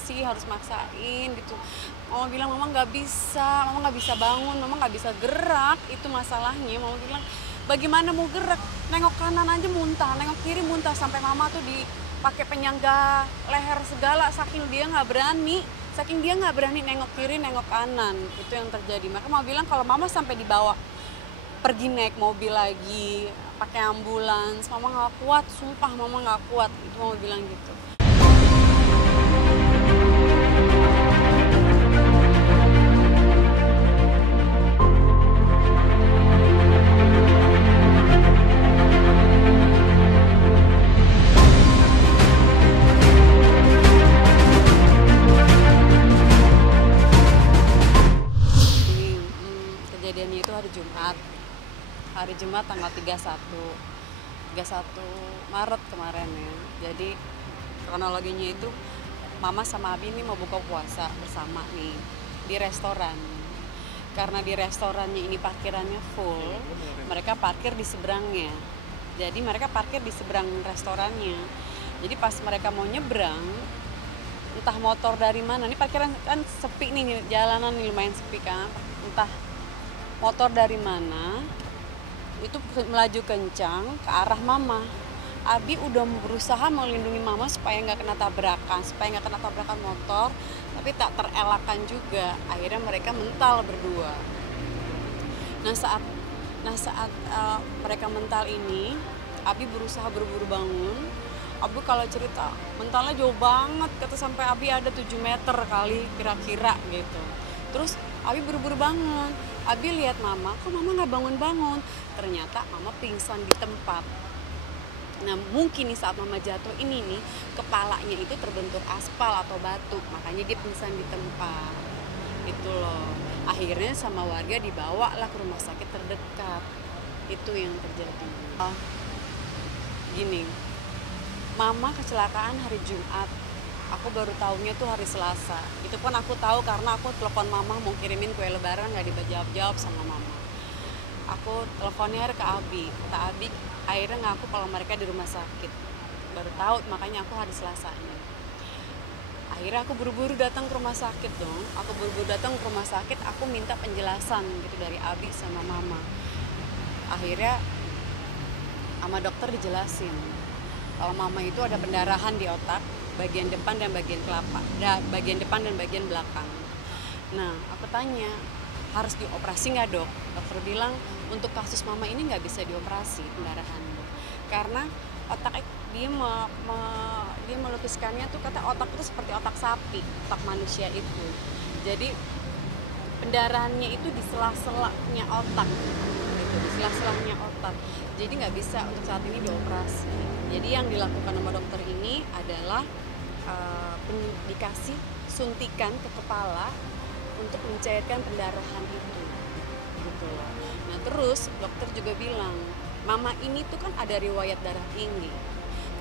sih harus maksain gitu. Mama bilang mama nggak bisa bangun, mama nggak bisa gerak, itu masalahnya. Mama bilang bagaimana mau gerak, nengok kanan aja muntah, nengok kiri muntah, sampai mama tuh dipakai penyangga leher segala, saking dia nggak berani nengok kiri nengok kanan. Itu yang terjadi. Maka mama bilang kalau mama sampai dibawa pergi naik mobil lagi, pakai ambulans, mama nggak kuat, sumpah mama nggak kuat. Itu mama bilang gitu. Kejadiannya itu hari Jumat tanggal 31 Maret kemarin ya. Jadi kronologinya itu mama sama Abi ini mau buka puasa bersama nih di restoran. Karena di restorannya ini parkirannya full, mereka parkir di seberangnya. Jadi mereka parkir di seberang restorannya. Jadi pas mereka mau nyebrang, entah motor dari mana, ini parkiran kan sepi nih, jalanan nih lumayan sepi kan, entah motor dari mana itu melaju kencang ke arah mama. Abi udah berusaha melindungi mama supaya nggak kena tabrakan motor, tapi tak terelakkan juga. Akhirnya mereka mental berdua. Nah saat mereka mental ini, Abi berusaha buru-buru bangun. Abi kalau cerita mentalnya jauh banget, kata sampai Abi ada 7 meter kali kira-kira gitu. Terus Abi buru-buru bangun. Abi lihat mama, kok mama nggak bangun-bangun? Ternyata mama pingsan di tempat. Nah mungkin nih saat mama jatuh ini nih, kepalanya itu terbentur aspal atau batu, makanya dia pingsan di tempat. Itu loh. Akhirnya sama warga dibawa lah ke rumah sakit terdekat. Itu yang terjadi. Gini, mama kecelakaan hari Jumat. Aku baru tahunya tuh hari Selasa. Itu pun aku tahu karena aku telepon mama mau kirimin kue lebaran, nggak dijawab sama mama. Aku teleponnya ke Abi. Kata Abi akhirnya ngaku kalau mereka di rumah sakit. Baru tahu, makanya aku hari Selasanya. Akhirnya aku buru-buru datang ke rumah sakit dong. Aku minta penjelasan gitu dari Abi sama mama. Akhirnya sama dokter dijelasin kalau mama itu ada pendarahan di otak, bagian depan dan bagian belakang. Nah, aku tanya, harus dioperasi nggak dok? Dokter bilang untuk kasus mama ini nggak bisa dioperasi pendarahan, karena otak dia melukiskannya tuh, kata otak itu seperti otak sapi, otak manusia itu. Jadi pendarahannya itu di sela-selanya otak, gitu, di sela-selanya otak. Jadi nggak bisa untuk saat ini dioperasi. Jadi yang dilakukan sama dokter ini adalah dikasih suntikan ke kepala untuk mencairkan pendarahan itu, gitu loh. Nah terus dokter juga bilang mama ini tuh kan ada riwayat darah tinggi,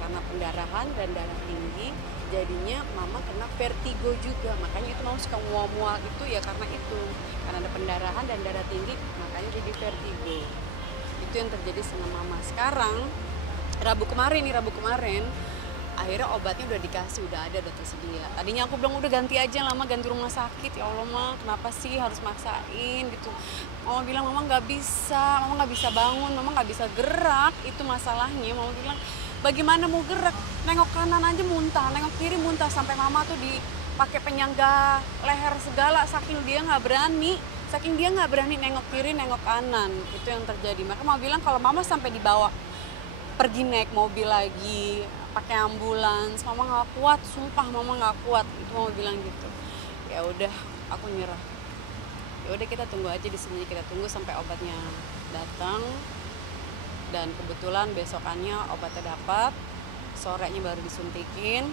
karena pendarahan dan darah tinggi jadinya mama kena vertigo juga, makanya itu mama suka mual-mual itu ya karena ada pendarahan dan darah tinggi makanya jadi vertigo. Itu yang terjadi sama mama. Sekarang Rabu kemarin akhirnya obatnya udah dikasih, udah ada, udah tersedia. Tadinya aku bilang udah ganti aja lama, ganti rumah sakit. Ya Allah ma, kenapa sih harus maksain gitu. Mama bilang mama nggak bisa bangun, mama nggak bisa gerak, itu masalahnya. Mama bilang bagaimana mau gerak, nengok kanan aja muntah, nengok kiri muntah, sampai mama tuh dipakai penyangga leher segala, saking dia nggak berani nengok kiri nengok kanan. Itu yang terjadi. Maka mama bilang kalau mama sampai dibawa pergi naik mobil lagi, pakai ambulans, mama nggak kuat, sumpah mama nggak kuat. Itu mama bilang gitu. Ya udah, aku nyerah. Ya udah kita tunggu aja di sini, kita tunggu sampai obatnya datang. Dan kebetulan besokannya obatnya dapat, sorenya baru disuntikin.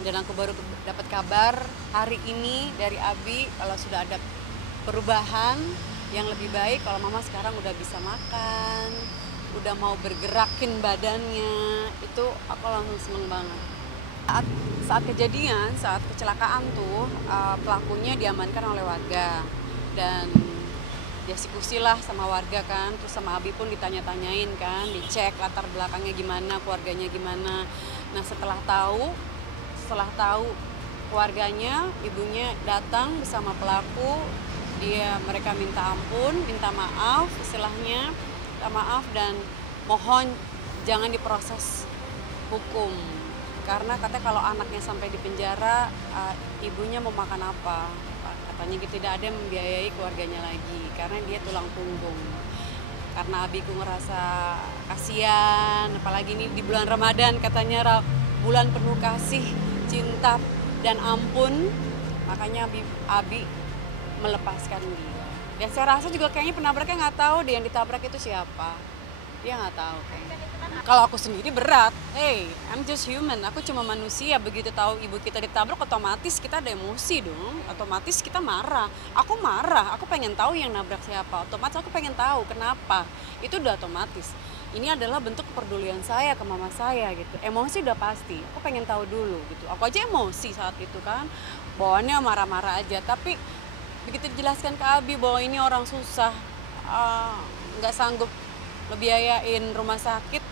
Dan aku baru dapat kabar hari ini dari Abi kalau sudah ada perubahan yang lebih baik, kalau mama sekarang udah bisa makan, udah mau bergerakin badannya. Itu aku langsung seneng banget. Saat kejadian, saat kecelakaan tuh pelakunya diamankan oleh warga dan dieksekusi lah sama warga kan. Terus sama Abi pun ditanya-tanyain kan, dicek latar belakangnya gimana, keluarganya gimana. Nah setelah tahu keluarganya, ibunya datang bersama pelaku, mereka minta ampun, minta maaf, istilahnya minta maaf dan mohon jangan diproses hukum. Karena katanya kalau anaknya sampai di penjara, ibunya mau makan apa? Katanya gitu, tidak ada yang membiayai keluarganya lagi karena dia tulang punggung. Karena Abiku ngerasa kasihan, apalagi ini di bulan Ramadan katanya bulan penuh kasih, cinta dan ampun, makanya Abi melepaskan dia. Dan saya rasa juga kayaknya penabraknya nggak tahu deh yang ditabrak itu siapa. Dia nggak tahu kayaknya. Kalau aku sendiri berat, hey, I'm just human, aku cuma manusia. Begitu tahu ibu kita ditabrak, otomatis kita ada emosi dong, otomatis kita marah. Aku marah, aku pengen tahu yang nabrak siapa, otomatis aku pengen tahu kenapa. Itu udah otomatis. Ini adalah bentuk kepedulian saya ke mama saya gitu. Emosi udah pasti, aku pengen tahu dulu gitu. Aku aja emosi saat itu kan, bawaannya marah-marah aja. Tapi begitu dijelaskan ke Abi bahwa ini orang susah, nggak sanggup ngebiayain rumah sakit,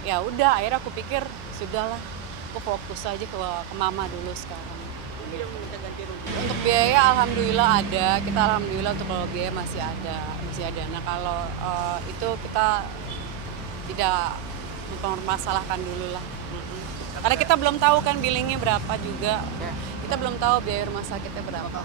ya udah akhirnya aku pikir sudahlah, aku fokus aja ke mama dulu sekarang. Untuk biaya alhamdulillah ada, kita alhamdulillah untuk kalau biaya masih ada. Nah kalau itu kita tidak mempermasalahkan dulu lah. Karena kita belum tahu kan billingnya berapa juga, kita belum tahu biaya rumah sakitnya berapa.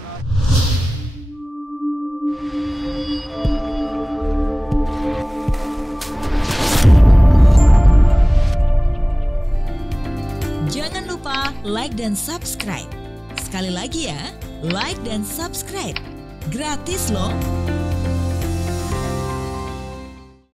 Jangan lupa like dan subscribe. Sekali lagi ya, like dan subscribe. Gratis loh.